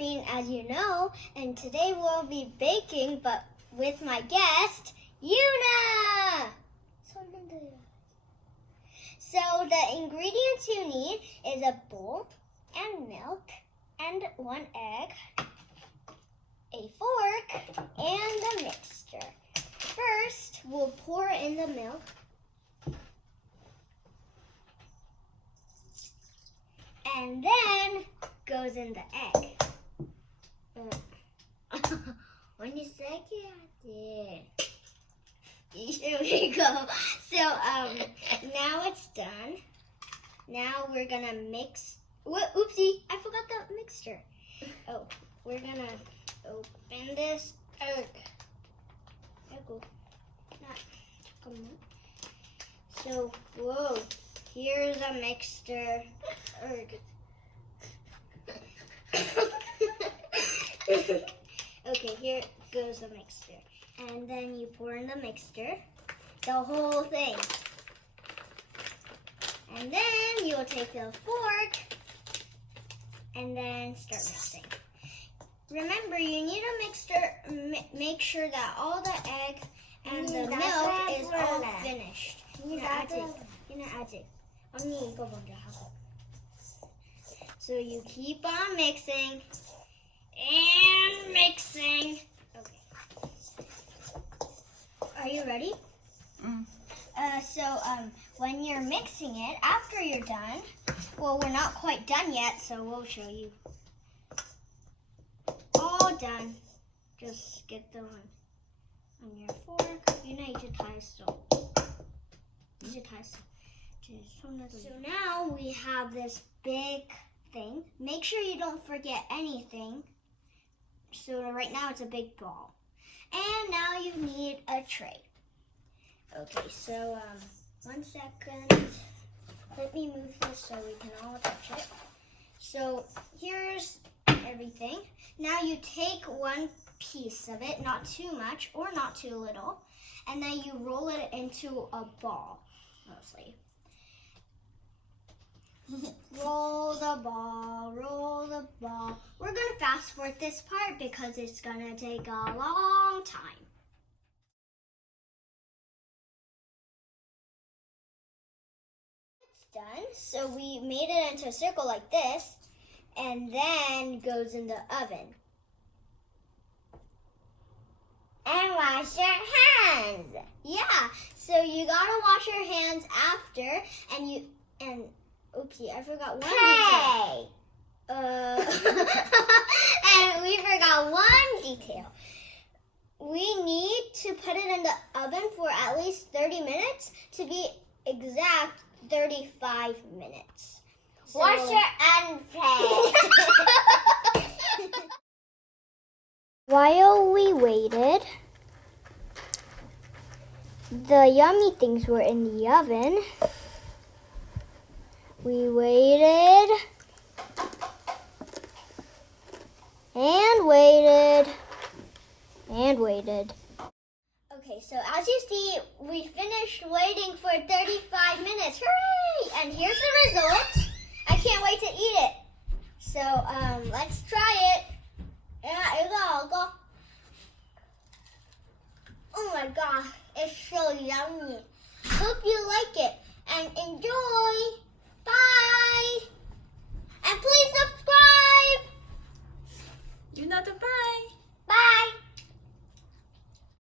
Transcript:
Irene, as you know, and today we'll be baking, but with my guest, Yuna! So the ingredients you need is a bowl and milk and 1 egg, a fork, and a mixture. First, we'll pour in the milk. And then goes in the egg. When you say it, here we go. So now it's done. Now we're gonna mix. Oopsie! I forgot the mixture. Oh, we're gonna open this egg. So whoa, here's a mixture. Okay, here goes the mixture. And then you pour in the mixture, the whole thing. And then you'll take the fork and then start mixing. Remember, you need a mixture, make sure that all the egg and the milk is all finished. So you keep on mixing and mixing. Okay. Are you ready? When you're mixing it, after you're done, well, we're not quite done yet, so we'll show you. All done. Just get the one on your fork. You know you should tie it still. So now we have this big thing. Make sure you don't forget anything. So right now it's a big ball. And now you need a tray. Okay, so 1 second. Let me move this so we can all touch it. So here's everything. Now you take one piece of it, not too much or not too little, and then you roll it into a ball, mostly. Roll the ball, roll the ball. We're going to fast forward this part because it's going to take a long time. It's done. So we made it into a circle like this, and then goes in the oven. And wash your hands. Yeah, so you gotta wash your hands after, and oopsie, I forgot one detail. And we forgot one detail. We need to put it in the oven for at least 30 minutes, to be exact 35 minutes. So, wash your hands. While we waited, the yummy things were in the oven. We waited and waited and waited. Okay, so as you see, we finished waiting for 35 minutes. Hooray! And here's the result. I can't wait to eat it. So let's try it. Go. Oh my gosh, it's so yummy. Hope you like it and enjoy. Bye. And please subscribe.